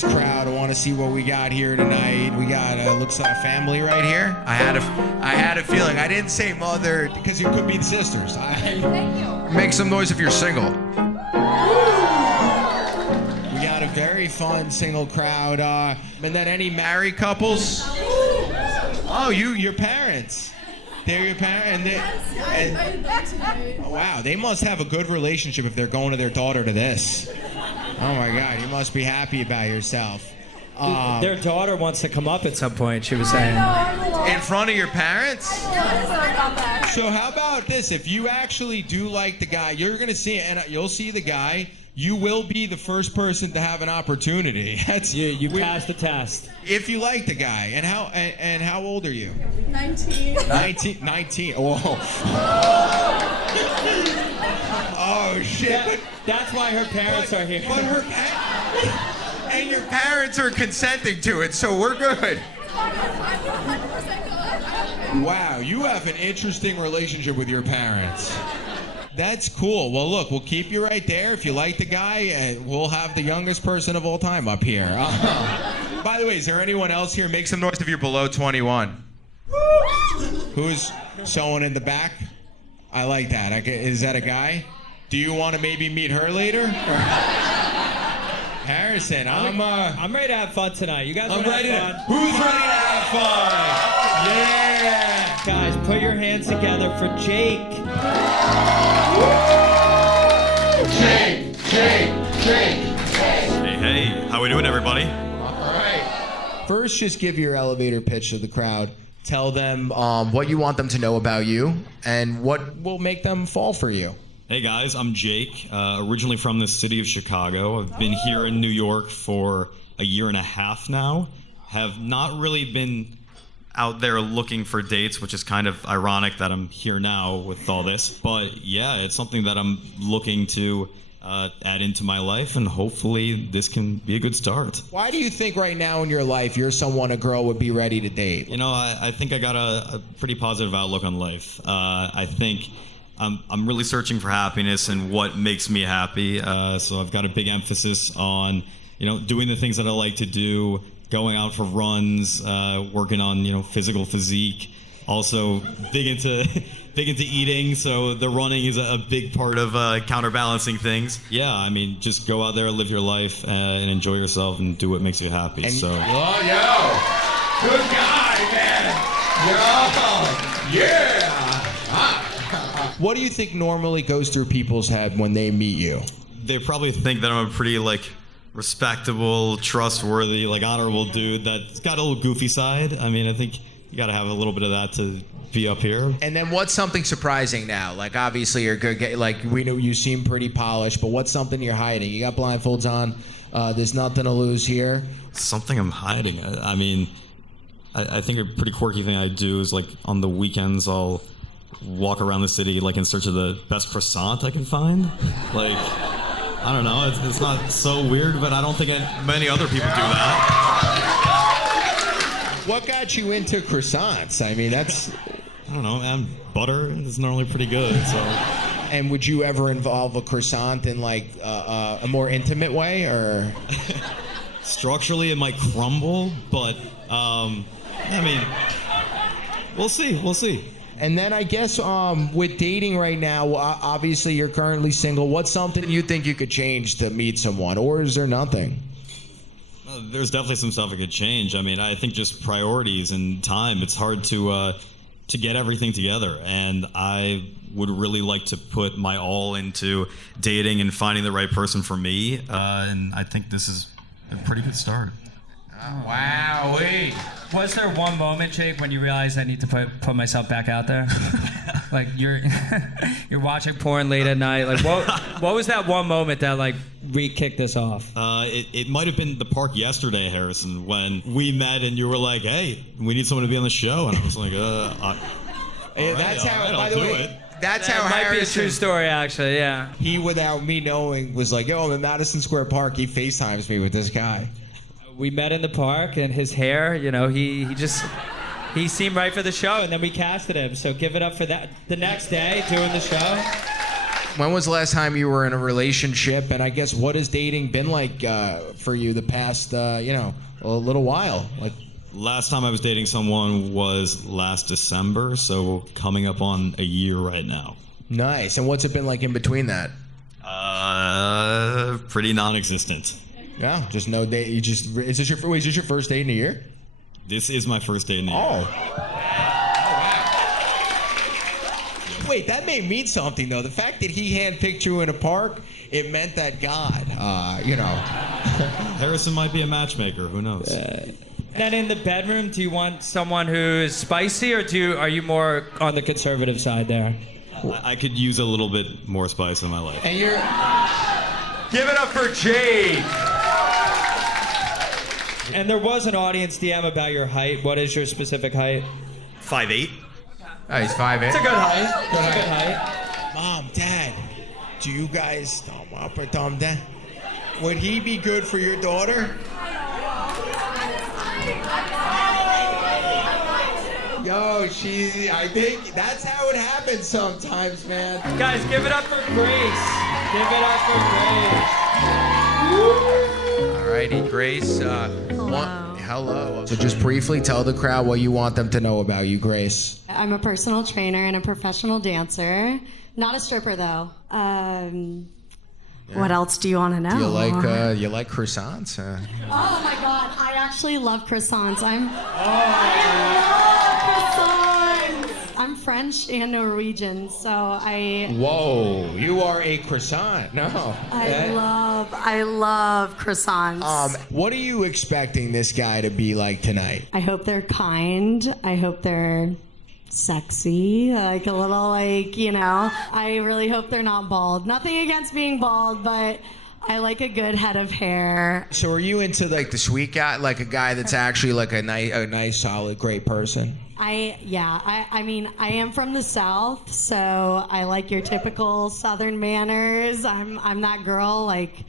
this crowd. I want to see what we got here tonight. We got looks like a family right here. I had a feeling. I didn't say mother because you could be sisters. Thank you. Make some noise if you're single. We got a very fun single crowd. And then any married couples? Oh, your parents. They're your parents. Oh, wow, they must have a good relationship if they're going to their daughter to this. Oh my God, you must be happy about yourself. Their daughter wants to come up at some point, she was saying. In front of your parents? So how about this? If you actually do like the guy, you're going to see, and you'll see the guy, you will be the first person to have an opportunity. You passed the test. If you like the guy. And how old are you? 19. 19. Whoa. Oh, shit. That's why her parents are here. But and your parents are consenting to it, so we're good. Wow, you have an interesting relationship with your parents. That's cool. Well, look, we'll keep you right there. If you like the guy, and we'll have the youngest person of all time up here. By the way, is there anyone else here? Make some noise if you're below 21. Who's someone in the back? I like that. Is that a guy? Do you want to maybe meet her later? Harrison, I'm ready to have fun tonight. You guys want to have fun? Who's ready to have fun? Yeah! Guys, put your hands together for Jake. Jake! Hey, how we doing, everybody? All right. First, just give your elevator pitch to the crowd. Tell them what you want them to know about you and what will make them fall for you. Hey guys, I'm Jake, originally from the city of Chicago. I've been here in New York for a year and a half now. Have not really been out there looking for dates, which is kind of ironic that I'm here now with all this. But yeah, it's something that I'm looking to add into my life, and hopefully this can be a good start. Why do you think right now in your life you're someone a girl would be ready to date? You know, I think I got a pretty positive outlook on life. I think I'm really searching for happiness and what makes me happy. So I've got a big emphasis on, doing the things that I like to do, going out for runs, working on, physical physique. Also big into eating. So the running is a big part of counterbalancing things. Yeah, I mean, just go out there, live your life, and enjoy yourself, and do what makes you happy. And so. Oh, yo, good guy, man. Yo, yeah. What do you think normally goes through people's head when they meet you? They probably think that I'm a pretty, respectable, trustworthy, honorable dude that's got a little goofy side. I mean, I think you got to have a little bit of that to be up here. And then what's something surprising now? Obviously you're good. We know you seem pretty polished, but what's something you're hiding? You got blindfolds on. There's nothing to lose here. Something I'm hiding. I mean, I think a pretty quirky thing I do is, on the weekends, I'll walk around the city in search of the best croissant I can find. I don't know, it's not so weird, but I don't think many other people do that. What got you into croissants? I mean, that's... I don't know, man. Butter is normally pretty good, so... And would you ever involve a croissant in a more intimate way, or? Structurally, it might crumble, but I mean, we'll see. And then I guess with dating right now, obviously you're currently single. What's something you think you could change to meet someone, or is there nothing? There's definitely some stuff I could change. I mean, I think just priorities and time. It's hard to get everything together, and I would really like to put my all into dating and finding the right person for me, and I think this is a pretty good start. Wow, wait. Was there one moment, Jake, when you realized I need to put myself back out there? You're watching porn late at night. What was that one moment that re-kicked this off? It might have been the park yesterday, Harrison, when we met and you were like, "Hey, we need someone to be on the show," and I was like, That's how. By the way, that's that how might Harrison. Be a true story, actually. Yeah. He, without me knowing, was like, "Yo, I'm in Madison Square Park." He FaceTimes me with this guy. We met in the park, and his hair, he seemed right for the show, and then we casted him. So give it up for that. The next day, doing the show. When was the last time you were in a relationship? And I guess what has dating been like for you the past, a little while? Like, Last time I was dating someone was last December, so coming up on a year right now. nice. And what's it been like in between that? Pretty non-existent. Yeah, just no date. Is this your first date in a year? This is my first date in the year. Wait, that may mean something though. The fact that he handpicked you in a park, it meant that God, Harrison might be a matchmaker. Who knows? Then in the bedroom, do you want someone who's spicy, or are you more on the conservative side there? I could use a little bit more spice in my life. And you're. Give it up for Jade. And there was an audience DM about your height. What is your specific height? 5'8". Oh, he's 5'8". It's a good height. It's a good height. Mom, Dad, do you guys would he be good for your daughter? Yo, I think that's how it happens sometimes, man. Guys, give it up for Grace. Give it up for Grace. Alrighty, Grace. Hello. So just briefly tell the crowd what you want them to know about you, Grace. I'm a personal trainer and a professional dancer. Not a stripper, though. What else do you want to know? Do you like croissants? Oh my God, I actually love croissants. I love croissants. I'm French and Norwegian, so Whoa, you are a croissant. No. I love croissants. What are you expecting this guy to be like tonight? I hope they're kind. I hope they're sexy, like a little I really hope they're not bald. Nothing against being bald, but I like a good head of hair. So are you into like the sweet guy, like a guy that's actually like a nice, solid, great person? I mean, I am from the South, so I like your typical Southern manners. I'm that girl, like,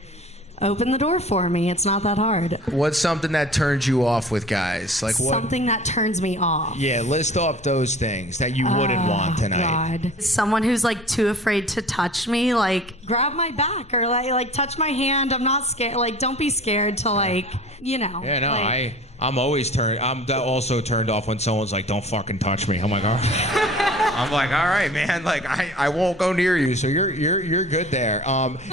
open the door for me. It's not that hard. What's something that turns you off with guys? Like what? Something that turns me off. Yeah, list off those things that you wouldn't want tonight. God. Someone who's like too afraid to touch me, like grab my back or like touch my hand. I'm not scared. Like, don't be scared to Yeah, no, like, I'm also turned off when someone's like, don't fucking touch me. I'm like, all right. I'm like, all right, man. Like, I won't go near you. So you're good there.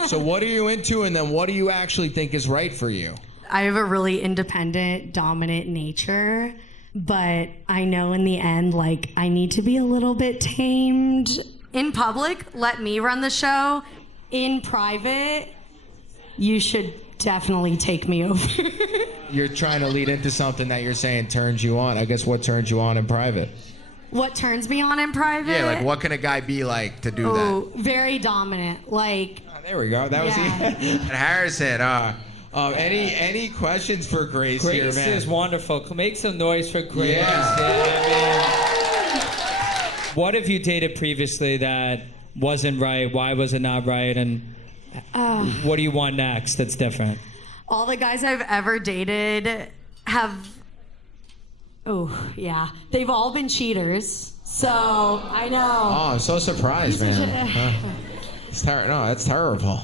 So what are you into, and then what do you actually think is right for you? I have a really independent, dominant nature, but I know in the end, like, I need to be a little bit tamed. In public, let me run the show. In private, you should definitely take me over. You're trying to lead into something that you're saying turns you on. I guess what turns you on in private? What turns me on in private? Yeah, like what can a guy be like to do that? Very dominant. Like. Oh, there we go. That was and Harrison. Any questions for Grace here, man? Grace is wonderful. Make some noise for Grace. What have you dated previously that wasn't right? Why was it not right? And what do you want next that's different? All the guys I've ever dated they've all been cheaters. So I know. Oh, I'm so surprised, man. It's that's terrible.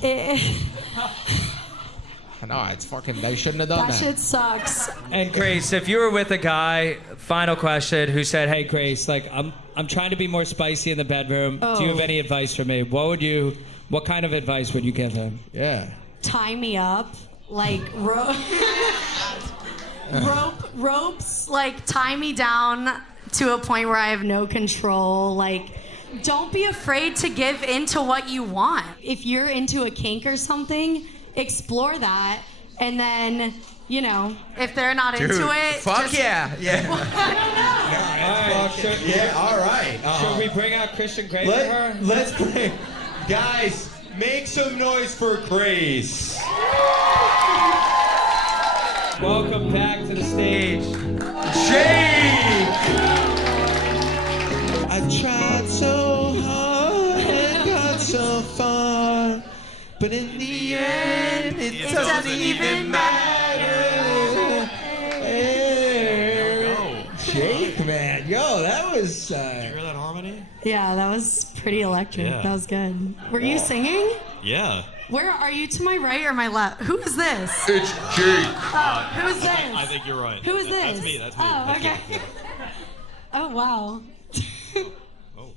No, it's fucking. They shouldn't have done that. That shit sucks. And Grace, if you were with a guy, final question, who said, "Hey, Grace, like I'm trying to be more spicy in the bedroom. Do you have any advice for me?" What kind of advice would you give him? Yeah. Tie me up, like ropes, like tie me down to a point where I have no control. Like, don't be afraid to give into what you want. If you're into a kink or something, explore that, and then, if they're not into it, fuck yeah. All right. Should we bring out Christian Grey for her? Let's bring. Guys, make some noise for Grace. Welcome back to the stage, Jake. I tried so hard and got so far, but in the end, it doesn't even matter. Jake, man, yo, that was. Did you hear that harmony? Yeah, that was pretty electric. Yeah. That was good. Were you singing? Yeah. Where are you, to my right or my left? Who is this? It's Jake. Who is this? I think you're right. Who is this? That's me. That's me. Oh, That's okay. me. Oh, wow. Oh.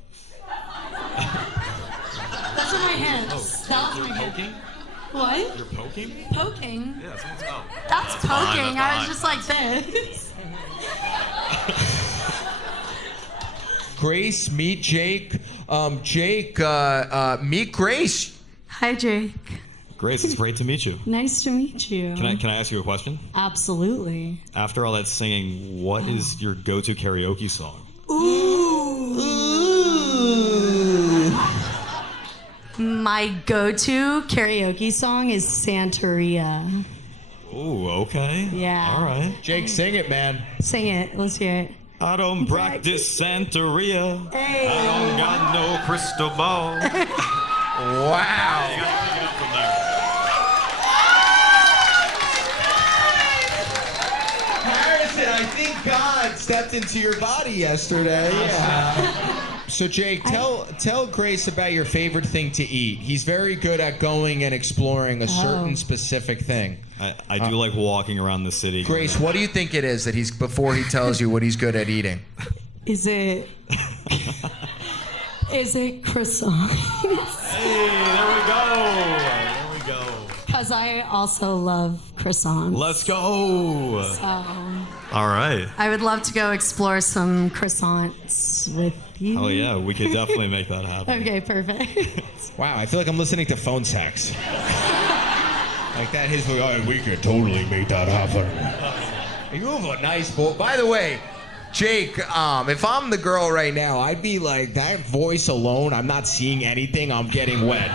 Those are my hips. That was my hips. Poking? What? You're poking? Poking? Yeah, someone's out. That's poking. fine, I that's was just like this. Grace, meet Jake. Jake, meet Grace. Hi, Jake. Grace, it's great to meet you. Nice to meet you. Can I ask you a question? Absolutely. After all that singing, what is your go-to karaoke song? My go-to karaoke song is Santeria. Ooh, okay. Yeah. All right. Jake, sing it, man. Sing it. Let's hear it. I don't practice Santeria. Hey. I don't got no crystal ball. Wow. You gotta pick it up from there. Harrison, I think God stepped into your body yesterday. Yeah. So Jake, tell Grace about your favorite thing to eat. He's very good at going and exploring a certain specific thing. I do like walking around the city. Grace, what do you think it is that he's before he tells you what he's good at eating? Is it croissant? Hey, there we go. There we go. Because I also love croissants. Let's go. So All right. I would love to go explore some croissants with you. Oh yeah, we could definitely make that happen. Okay, perfect. Wow, I feel like I'm listening to phone sex. Like that, his we could totally make that happen. You have a nice voice. By the way, Jake, if I'm the girl right now, I'd be like, that voice alone, I'm not seeing anything, I'm getting wet.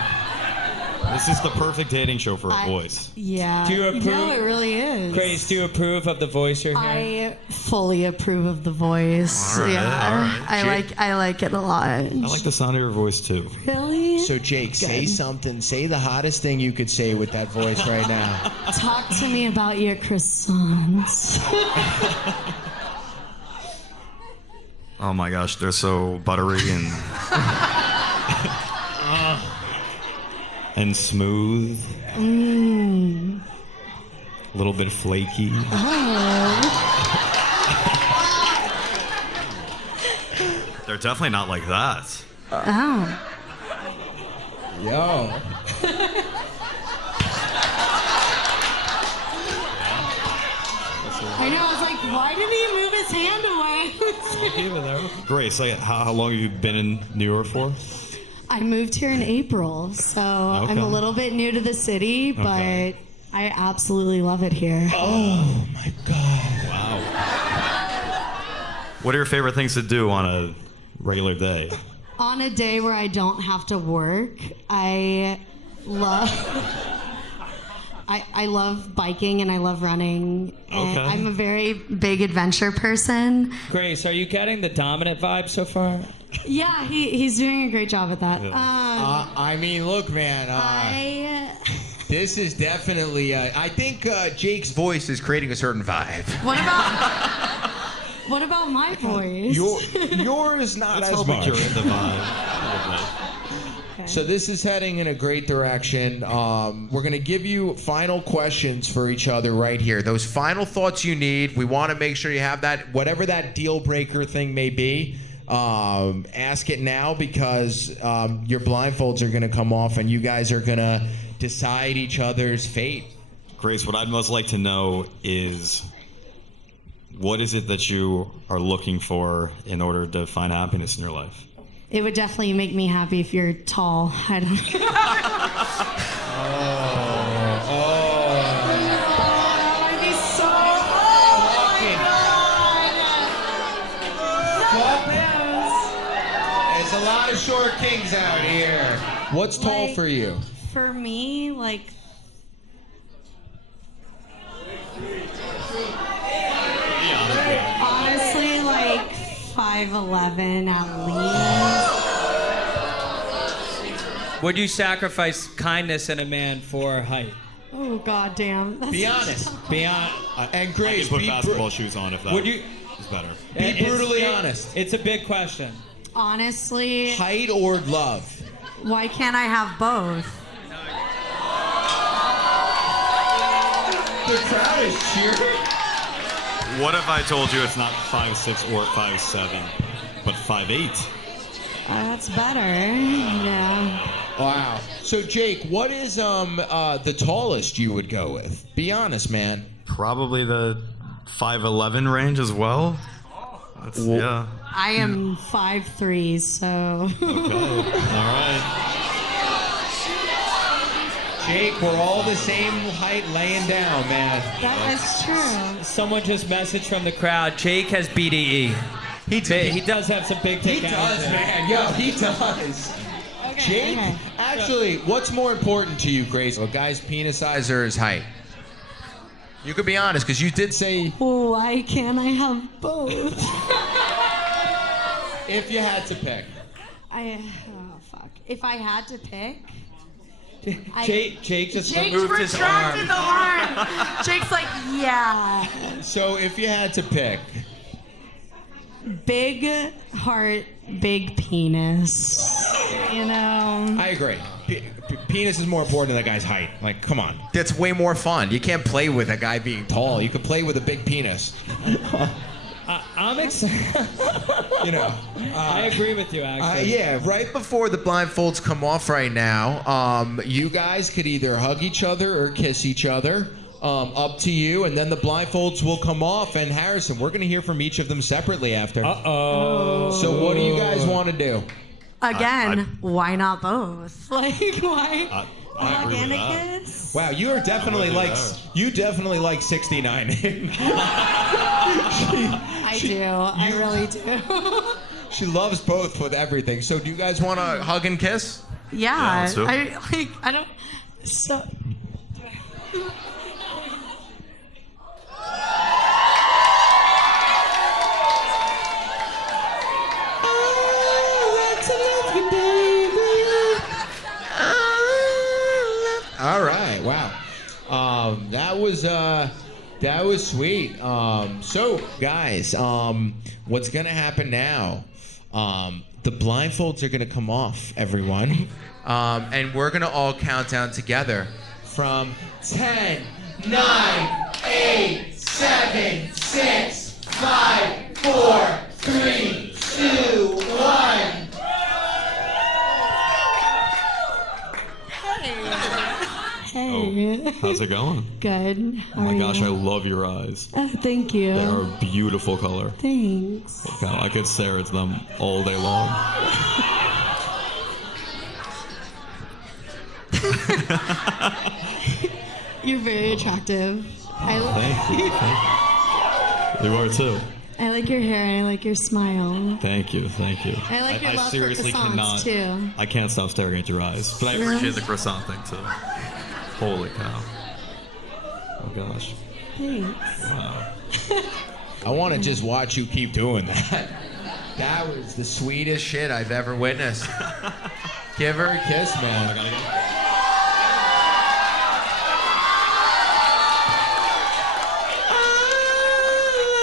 This is the perfect dating show for a voice. Yeah. Do you approve? No, it really is. Grace, do you approve of the voice you're hearing? I fully approve of the voice. All right, Yeah. all right. I like it a lot. I like the sound of your voice too. Really? So Jake, say something. Say the hottest thing you could say with that voice right now. Talk to me about your croissants. Oh my gosh, they're so buttery and smooth. A little bit flaky. They're definitely not like that. Oh. Yo. I know, I was like, why did he move his hand away? Grace, like, how long have you been in New York for? I moved here in April, so I'm Okay. a little bit new to the city, but Okay. I absolutely love it here. Oh my God. Wow. What are your favorite things to do on a regular day? On a day where I don't have to work, I love I love biking and I love running. And Okay. I'm a very big adventure person. Grace, are you getting the dominant vibe so far? Yeah, he's doing a great job at that. I mean, look, man. This is definitely. I think Jake's voice is creating a certain vibe. What about my voice? Yours not Let's as hope much. you're in the vibe. Okay. So this is heading in a great direction. We're going to give you final questions for each other right here. Those final thoughts you need. We want to make sure you have that, whatever that deal breaker thing may be. Ask it now because your blindfolds are going to come off and you guys are going to decide each other's fate. Grace, what I'd most like to know is what is it that you are looking for in order to find happiness in your life? It would definitely make me happy if you're tall. I don't I'd be so There's a lot of short kings out here. What's tall Like- for you? For me, like honestly, like 5'11" at least. Would you sacrifice kindness in a man for height? Oh goddamn! Be honest. Beyond. And I Grace, can put be basketball shoes on if that Would you? is better. Be brutally honest. It's a big question. Honestly, Height or love? why can't I have both? The crowd is cheering. What if I told you it's not 5'6" or 5'7", but 5'8"? That's better. Yeah. Wow. So Jake, what is the tallest you would go with? Be honest, man. Probably the 5'11" range as well. Yeah. I am 5'3", so. Okay. All right. Jake, we're all the same height laying down, man. That is true. Someone just messaged from the crowd. Jake has BDE. He does have some big He take does, man. Yo, he does. Okay, Jake, okay. actually, what's more important to you, Grace? A guy's penis size or his height? You could be honest, because you did say Why can't I have both? if you had to pick. Fuck. If I had to pick. Jake just Jake removed his retracted arm. the arm. Jake's like, yeah. So if you had to pick, Big heart, big penis. You know? I agree. Penis is more important than that guy's height. Like, come on. That's way more fun. You can't play with a guy being tall. You can play with a big penis. I'm excited. You know. I agree with you, actually. Yeah, right before the blindfolds come off right now, you guys could either hug each other or kiss each other. Up to you, and then the blindfolds will come off. And Harrison, we're going to hear from each of them separately after. Uh-oh. So what do you guys want to do? Again, why not both? Like, why? I hug agree and with a that. kiss? Wow, you are definitely like you definitely like 69. I do. I really do. She loves both with everything. So do you guys want to hug and kiss? Yeah. let's do it. I don't. So. All right, wow. That was sweet. So guys, what's gonna happen now? The blindfolds are gonna come off, everyone, and we're gonna all count down together from 10, 9, 8, 7, 6, 5, 4, 3, 2, 1. Hey. How's it going? Good. Oh my gosh, I love your eyes. Thank you. They are a beautiful color. Thanks. I could stare at them all day long. You're very attractive. Thank you. You are too. I like your hair and I like your smile. Thank you. I like your love seriously for croissants too. I can't stop staring at your eyes. But I appreciate the croissant thing too. Holy cow. Oh gosh. Thanks. Wow. I want to just watch you keep doing that. That was the sweetest shit I've ever witnessed. Give her a kiss, man. I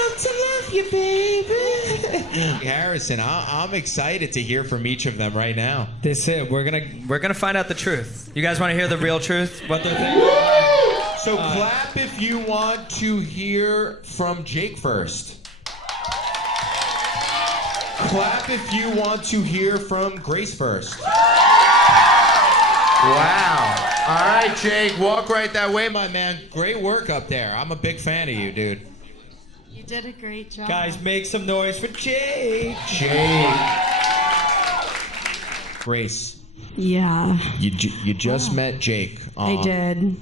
love to love you, baby. Harrison, I'm excited to hear from each of them right now. This is it. We're gonna find out the truth. You guys want to hear the real truth? What they're thinking? So clap if you want to hear from Jake first. Clap if you want to hear from Grace first. Wow. All right, Jake, walk right that way, my man. Great work up there. I'm a big fan of you, dude. You did a great job. Guys, make some noise for Jake. Jake. Grace, Yeah, you just met Jake. I did.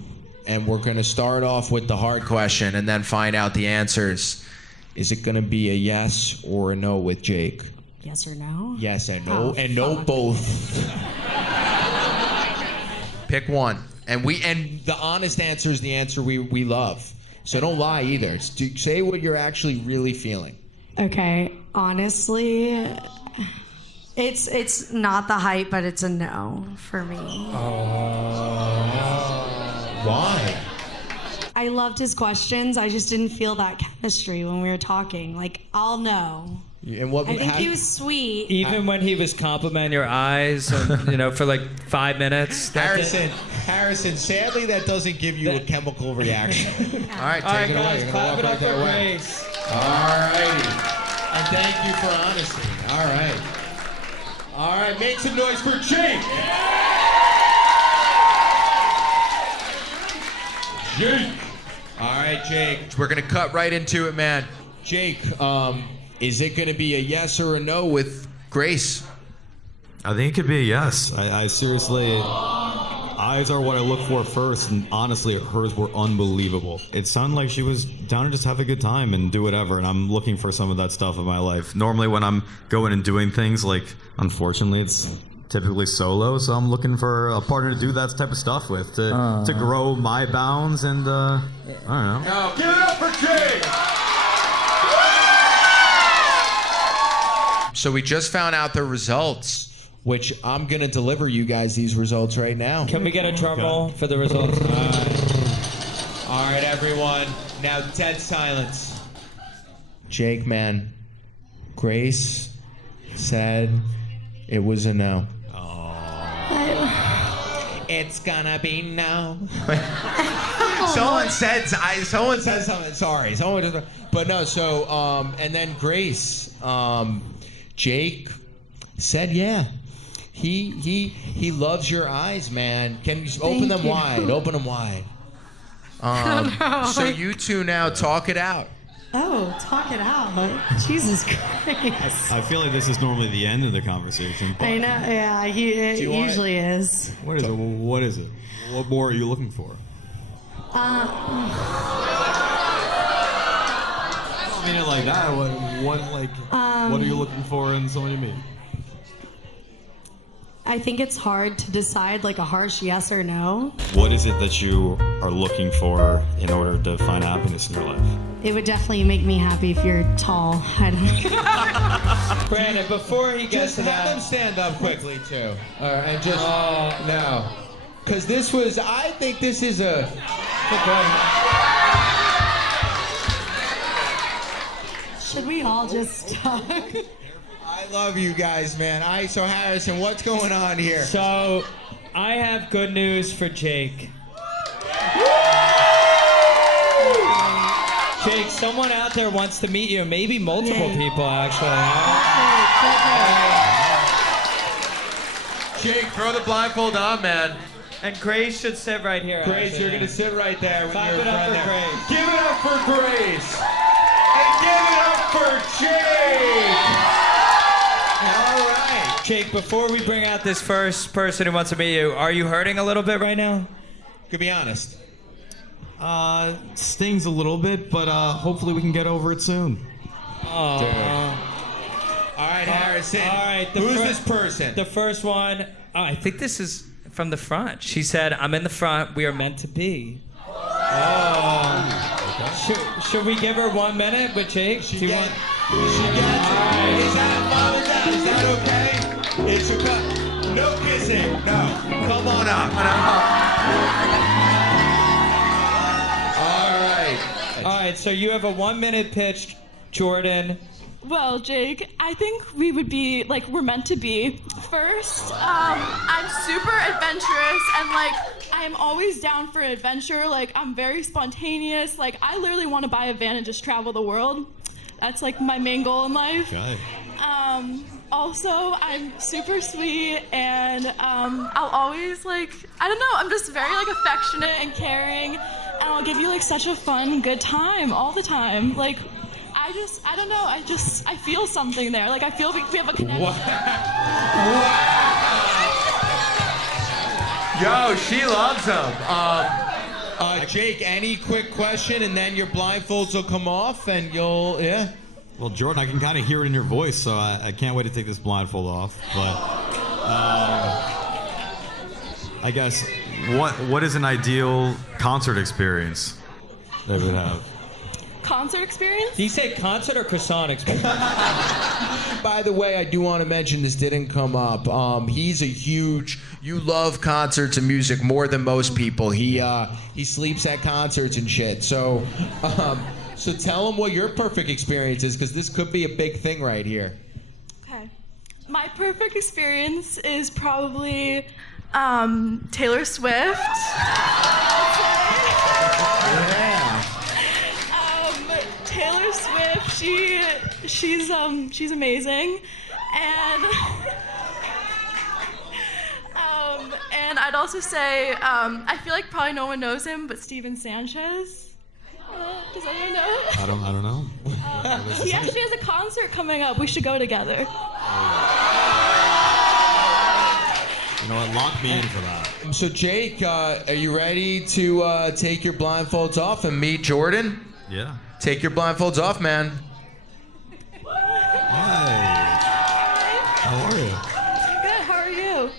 And we're going to start off with the hard question and then find out the answers. Is it going to be a yes or a no with Jake? Yes or no? Yes and no, Oh, and no fuck. both. Pick one. And the honest answer is the answer we love. So don't lie either. Say what you're actually really feeling. Okay, honestly, it's not the height, but it's a no for me. Why? I loved his questions. I just didn't feel that chemistry when we were talking. Like, I'll know. And what? I think he was sweet. Even when he was complimenting your eyes, and, for like 5 minutes. Harrison, sadly that doesn't give you a chemical reaction. All right, take it away. You're gonna walk right that way. Grace. All righty. And thank you for honesty. All right. All right, make some noise for Jake. Jake. All right, Jake. We're gonna cut right into it, man. Jake, is it gonna be a yes or a no with Grace? I think it could be a yes. I seriously, eyes are what I look for first, and honestly, hers were unbelievable. It sounded like she was down to just have a good time and do whatever, and I'm looking for some of that stuff in my life. Normally when I'm going and doing things, like, unfortunately, it's typically solo, so I'm looking for a partner to do that type of stuff with, to grow my bounds, and, I don't know. Now, give it up for Jake! So we just found out the results, which I'm gonna deliver you guys these results right now. Can we get a drum roll for the results? All right, everyone. Now, dead silence. Jake, man, Grace said it was a no. It's gonna be no. Someone said something. Sorry, someone just. But no. So, and then Grace, Jake said yeah. He loves your eyes, man. Can you open them wide? Open them wide. So you two now talk it out. Oh, talk it out. Jesus Christ. I feel like this is normally the end of the conversation. I know, yeah, it usually is. What is it? What is it? What more are you looking for? Uh, I mean it like that. What are you looking for in someone you meet? I think it's hard to decide like a harsh yes or no. What is it that you are looking for in order to find happiness in your life? It would definitely make me happy if you're tall. I don't Brandon, before he gets Just to have that, them stand up quickly too. And just no. Because I think this is a. Should we all just talk? I love you guys, man. So Harrison, what's going on here? so I have good news for Jake. Jake, someone out there wants to meet you. Maybe multiple Yay. people, actually. Jake, throw the blindfold on, man. And Grace should sit right here. Grace, actually. you're gonna sit right there with Clap your it up friend for there. Grace. Give it up for Grace. And give it up for Jake. All right. Jake, before we bring out this first person who wants to meet you, are you hurting a little bit right now? To be honest. Stings a little bit, but hopefully we can get over it soon. Oh. All right, Harrison. All right. Who's this person? The first one, I think this is from the front. She said, I'm in the front. We are meant to be. Oh. Should we give her 1 minute with Jake? She gets it. Is that mom and dad? Is that okay? It's okay. No kissing. No. Come on up. All right, so you have a 1 minute pitch, Jordan. Well, Jake, I think we would be, like, we're meant to be. First, I'm super adventurous and, like, I'm always down for an adventure. Like, I'm very spontaneous. Like, I literally want to buy a van and just travel the world. That's, like, my main goal in life. Okay. Also, I'm super sweet and I'll always, like, I don't know, I'm just very, like, affectionate and caring. And I'll give you, like, such a fun, good time all the time. Like, I don't know, I feel something there. Like, I feel we have a connection. Wow. Yo, she loves him. Jake, any quick question, and then your blindfolds will come off, and you'll, yeah. Well, Jordan, I can kind of hear it in your voice, so I can't wait to take this blindfold off. But I guess what is an ideal concert experience they would have? Concert experience? Did you say concert or croissant experience? By the way, I do want to mention this didn't come up. He's a huge. You love concerts and music more than most people. He sleeps at concerts and shit. So So tell them what your perfect experience is, because this could be a big thing right here. Okay. My perfect experience is probably Taylor Swift. Yeah. Taylor Swift, she's amazing, and and I'd also say I feel like probably no one knows him, but Steven Sanchez. Does anyone know? I don't know. He actually has a concert coming up. We should go together. You know what? Lock me in for that. So Jake, are you ready to take your blindfolds off and meet Jordan? Yeah. Take your blindfolds off, man. Hi. How are you? Good. How are you?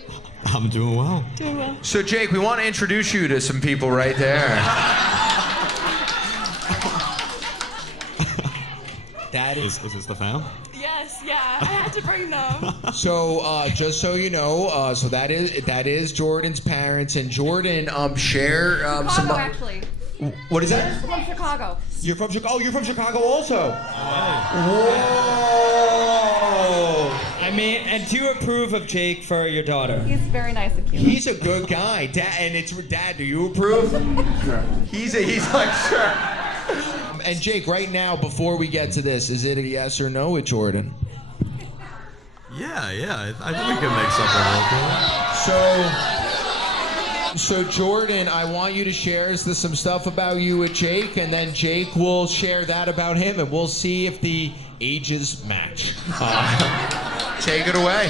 I'm doing well. Doing well. So Jake, we want to introduce you to some people right there. That Is this the fam? Yes. Yeah. I had to bring them. So, just so you know, so that is Jordan's parents, and Jordan share Chicago, some. actually. What is that? From Chicago. You're from Chicago. Oh, you're from Chicago also. Whoa! I mean, and do you approve of Jake for your daughter? He's very nice and cute. He's a good guy, Dad. And it's Dad. Do you approve? Sure. He's like sure. And Jake, right now, before we get to this, is it a yes or no with Jordan? Yeah. I think we can make something local. So Jordan, I want you to share some stuff about you with Jake, and then Jake will share that about him, and we'll see if the ages match. Take it away.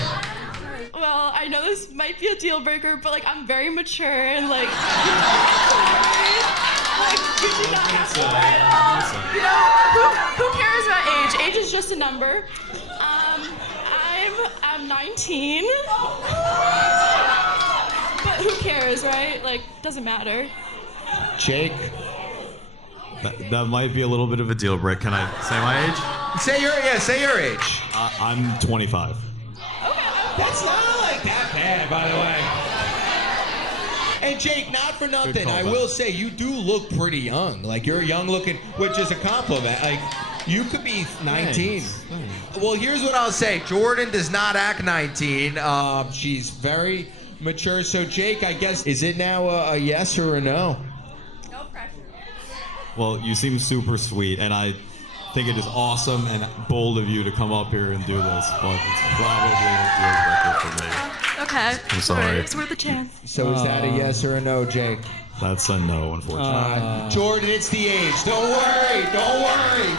Well, I know this might be a deal breaker, but like I'm very mature and like. You should not have to worry. You know, who cares about age? Age is just a number. I'm 19. But who cares, right? Like, doesn't matter. Jake, That might be a little bit of a deal break. Can I say my age? say your age. I'm 25. That's not like that bad, by the way. And Jake, not for nothing, I will say you do look pretty young. Like you're young looking, which is a compliment. Like you could be 19. Thanks. Well, here's what I'll say. Jordan does not act 19. She's very mature. So Jake, I guess, is it now a yes or a no? No pressure. Well, you seem super sweet, and I think it is awesome and bold of you to come up here and do this, but it's probably a deal breaker for me. Okay. I'm sorry. It's worth a chance. So is that a yes or a no, Jake? That's a no, unfortunately. Jordan, it's the age. Don't worry. It's all good.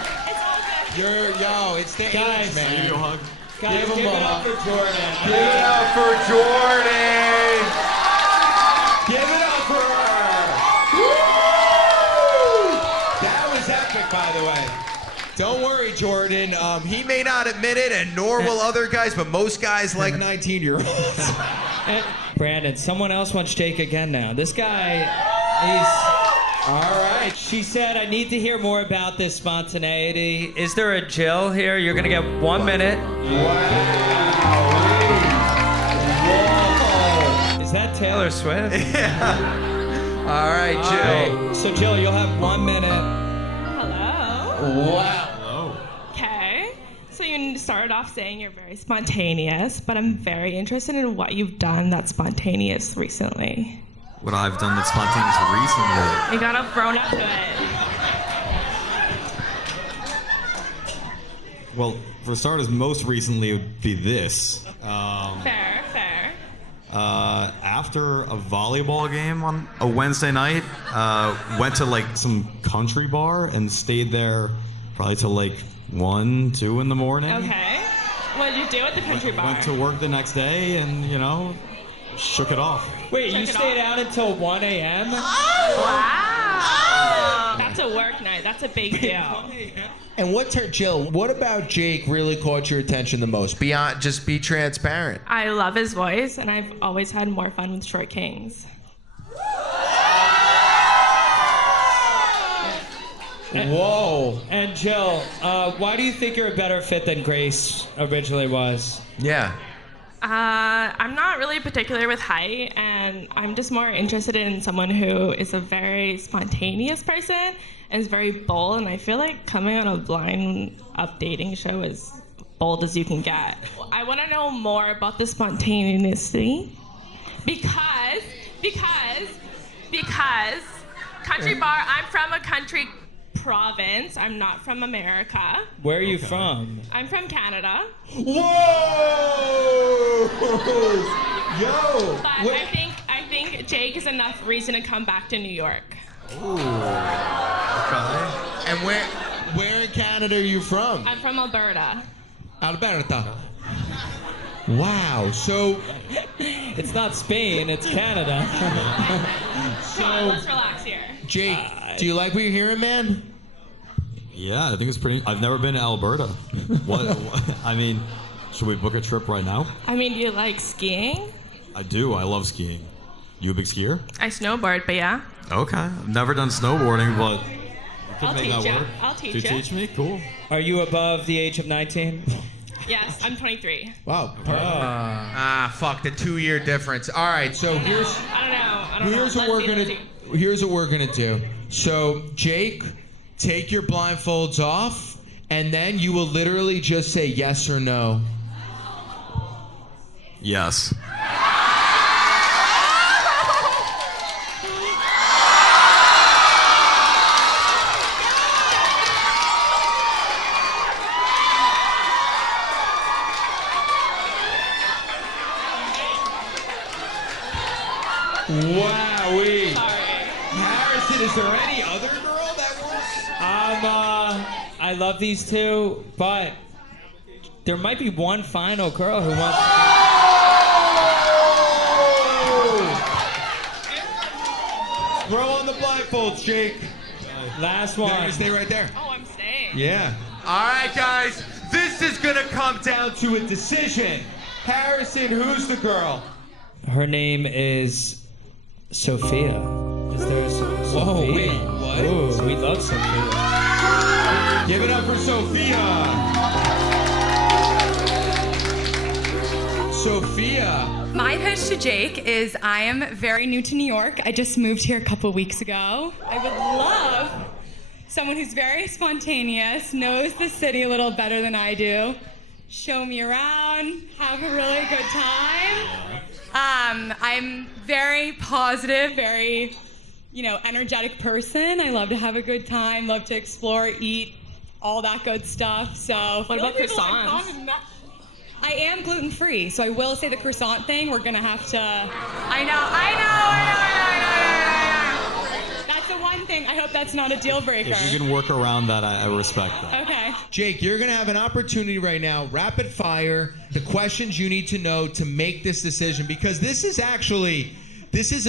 It's the Guys, age, man. Give you a hug. Guys, Give him give it a up for Jordan. Give it up for Jordan. Give it up for her. Woo! That was epic, by the way. Don't worry, Jordan. He may not admit it, and nor will other guys, but most guys like 19-year-olds. Brandon, someone else wants Jake again now. This guy, he's... All right. She said, I need to hear more about this spontaneity. Is there a Jill here? You're going to get 1 minute. Wow. Is that Taylor Swift? Yeah. All right, Jill. Right. So, Jill, you'll have 1 minute. Hello. Wow. Okay. So you started off saying you're very spontaneous, but I'm very interested in what you've done that's spontaneous recently. What I've done that's spontaneous recently. You gotta thrown up to it. Well, for starters, most recently would be this. Fair. After a volleyball game on a Wednesday night, went to like some country bar and stayed there probably till like 1, 2 in the morning. Okay. What did you do at the country bar? Went to work the next day and, shook it off. Wait, Check you it stayed out. out until 1 a.m.? Wow. That's a work night. That's a big deal. And Jill, what about Jake really caught your attention the most? Just be transparent. I love his voice, and I've always had more fun with short kings. Whoa. And Jill, why do you think you're a better fit than Grace originally was? Yeah. I'm not really particular with height, and I'm just more interested in someone who is a very spontaneous person and is very bold. And I feel like coming on a blind UpDating show is bold as you can get. I want to know more about the spontaneity because country bar. I'm from a country province. I'm not from America. Where are you from? I'm from Canada. Whoa! Yo! But I think Jake is enough reason to come back to New York. Ooh. Okay. And where in Canada are you from? I'm from Alberta. Alberta. Wow. So It's not Spain, it's Canada. Come on, let's relax here. Jake, do you like what you're hearing, man? Yeah, I think it's pretty. I've never been to Alberta. What? I mean, should we book a trip right now? I mean, do you like skiing? I do. I love skiing. You a big skier? I snowboard, but yeah. Okay. I've never done snowboarding, but we could I'll make teach that ya. work. I'll teach You ya. teach me? Cool. Are you above the age of 19? Yes, I'm 23. Wow. Fuck the 2-year difference. All right. So here's I don't know. here's what we're gonna do. So Jake, take your blindfolds off, and then you will literally just say yes or no. Yes. Wowee. Sorry. Harrison, is there any other girl that works? I love these two, but there might be one final girl who wants. Throw on the blindfolds, Jake. Last There, one. stay right there. Oh, I'm staying. Yeah. All right, guys. This is gonna come down to a decision. Harrison, who's the girl? Her name is Sophia. Is there a Sophia? Whoa, wait, what? Ooh, we love Sophia. Give it up for Sophia. Sophia. My pitch to Jake is I am very new to New York. I just moved here a couple weeks ago. I would love someone who's very spontaneous, knows the city a little better than I do. Show me around, have a really good time. I'm very positive, very, energetic person. I love to have a good time, love to explore, eat, all that good stuff. So What about croissants? I am gluten-free, so I will say the croissant thing, we're gonna have to... I know. That's the one thing, I hope that's not a deal breaker. If you can work around that, I respect that. Okay. Jake, you're gonna have an opportunity right now, rapid fire, the questions you need to know to make this decision, because this is a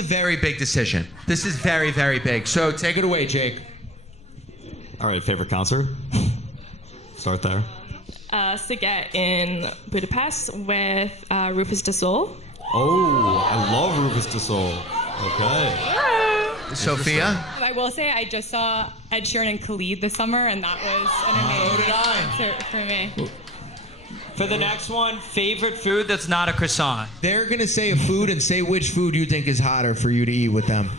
very big decision. This is very, very big. So take it away, Jake. All right, favorite concert? Start there. Saget in Budapest with Rufus Du Sol. Oh, I love Rufus Du Sol. Okay. Sophia? I will say I just saw Ed Sheeran and Khalid this summer, and that was an amazing concert for me. For the next one, favorite food that's not a croissant. They're gonna say a food and say which food you think is hotter for you to eat with them.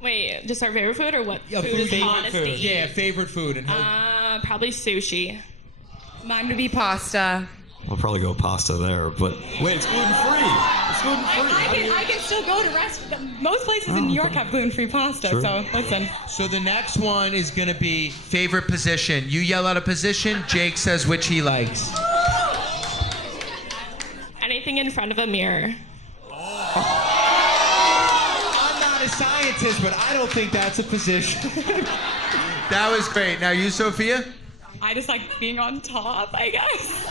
Wait, just our favorite food or what Yeah, food is favorite hottest food. to eat? Yeah, favorite food. And Probably sushi. Mine would be pasta. I'll probably go pasta there, but wait, it's gluten-free. It's gluten-free. I can still go to most places in New York have gluten-free pasta, Sure. so listen. so the next one is gonna be favorite position. You yell out a position, Jake says which he likes. Anything in front of a mirror. I'm not a scientist, but I don't think that's a position. That was great. Now you, Sophia? I just like being on top, I guess.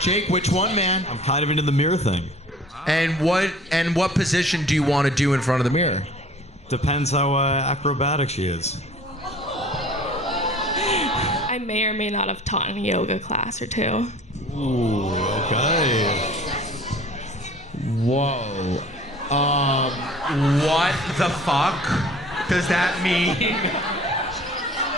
Jake, which one, man? I'm kind of into the mirror thing. And what position do you want to do in front of the mirror? Depends how acrobatic she is. I may or may not have taught in a yoga class or two. Ooh, okay. Whoa. What the fuck does that mean?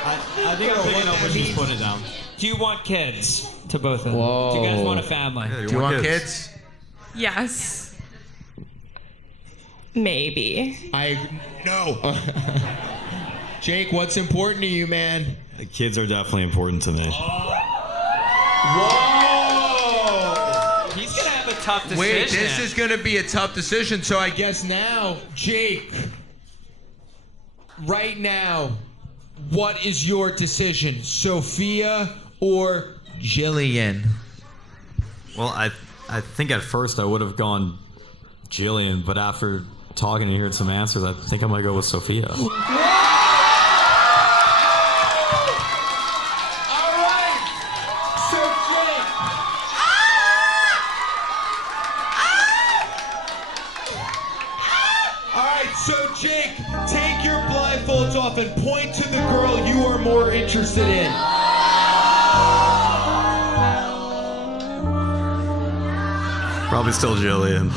I think I'm picking up what she's putting down. Do you want kids to both of them? Whoa. Do you guys want a family? Yeah, Do you want kids? Yes. Maybe. No. Jake, what's important to you, man? Kids are definitely important to me. Whoa! He's gonna have a tough decision. Wait, this is gonna be a tough decision. So I guess now, Jake, right now, what is your decision, Sophia or Jillian? Well, I think at first I would have gone Jillian, but after talking and hearing some answers, I think I might go with Sophia. All right, so Jake. All right, so Jake, take your blindfolds off and point to the girl you are more interested in. Probably still Jillian.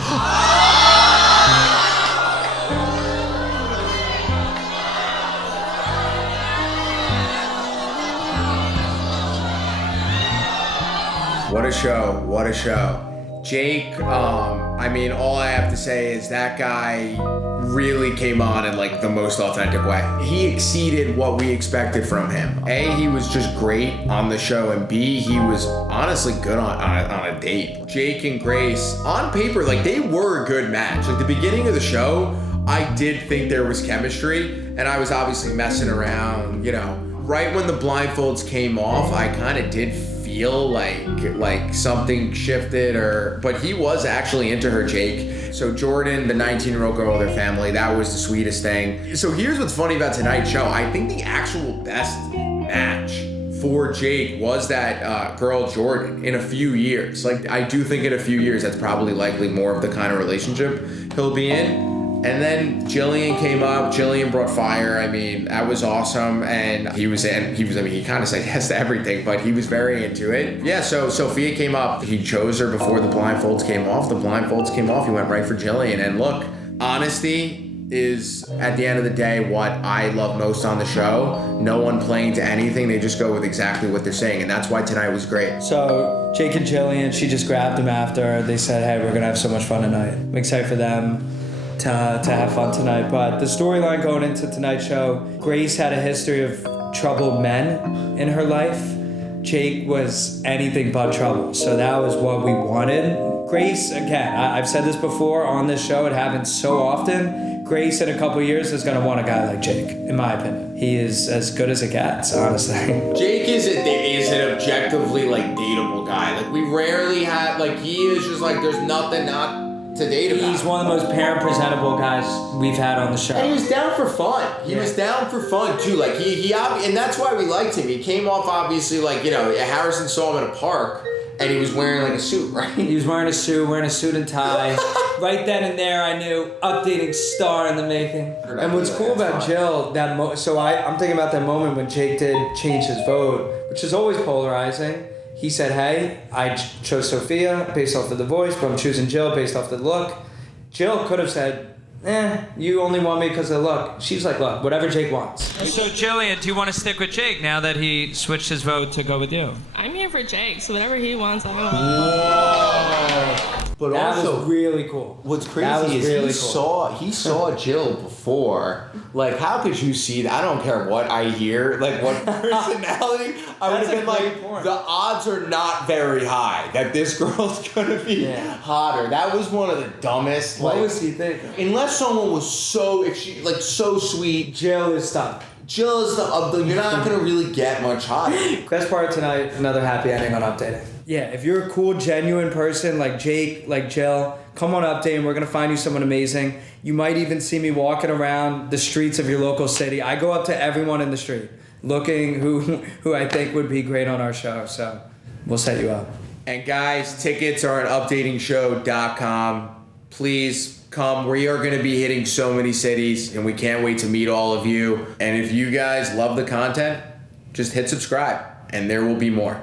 What a show, what a show. Jake, I mean, all I have to say is that guy really came on in like the most authentic way. He exceeded what we expected from him. A, he was just great on the show, and B, he was honestly good on a date. Jake and Grace, on paper, like they were a good match. Like the beginning of the show, I did think there was chemistry, and I was obviously messing around, you know. Right when the blindfolds came off, I kind of did feel like something shifted, but he was actually into her, Jake. So Jordan, the 19-year-old girl with her family, that was the sweetest thing. So here's what's funny about tonight's show. I think the actual best match for Jake was that girl Jordan in a few years. Like I do think in a few years that's probably likely more of the kind of relationship he'll be in. And then Jillian came up. Jillian brought fire. I mean, that was awesome. And he kind of said yes to everything, but he was very into it. Yeah, so Sophia came up. He chose her before the blindfolds came off. The blindfolds came off. He went right for Jillian. And look, honesty is, at the end of the day, what I love most on the show. No one playing to anything. They just go with exactly what they're saying. And that's why tonight was great. So Jake and Jillian, she just grabbed him after. They said, hey, we're going to have so much fun tonight. I'm excited for them to have fun tonight. But the storyline going into tonight's show, Grace had a history of troubled men in her life. Jake was anything but trouble. So that was what we wanted. Grace, again, I've said this before on this show, it happens so often. Grace in a couple years is gonna want a guy like Jake, in my opinion. He is as good as it gets, honestly. Jake is an objectively like dateable guy. Like we rarely have, like he is just like there's nothing not to date about. He's one of the most parent presentable guys we've had on the show. And he was down for fun. He was down for fun too. Like he and that's why we liked him. He came off obviously like, you know, Harrison saw him in a park and he was wearing like a suit, right? He was wearing a suit and tie. Right then and there, I knew updating star in the making. And what's cool about Jill, I'm thinking about that moment when Jake did change his vote, which is always polarizing. He said, hey, I chose Sophia based off of the voice, but I'm choosing Jill based off the look. Jill could have said, you only want me because of the look. She's like, look, whatever Jake wants. So Jillian, do you want to stick with Jake now that he switched his vote to go with you? I'm here for Jake, so whatever he wants, I want. But That also, was really cool. what's That crazy was is really he saw Jill before. Like, how could you see that? I don't care what I hear, like what personality. I would have been like, the odds are not very high that this girl's gonna be hotter. That was one of the dumbest. What like, was he thinking? Unless someone was so sweet. Jill is stuck. Jill is you're not gonna really get much hotter. Best part tonight, another happy ending on updating. Yeah, if you're a cool, genuine person like Jake, like Jill, come on updating. We're gonna find you someone amazing. You might even see me walking around the streets of your local city. I go up to everyone in the street, looking who I think would be great on our show. So we'll set you up. And guys, tickets are at updatingshow.com. Please come. We are going to be hitting so many cities, and we can't wait to meet all of you. And if you guys love the content, just hit subscribe, and there will be more.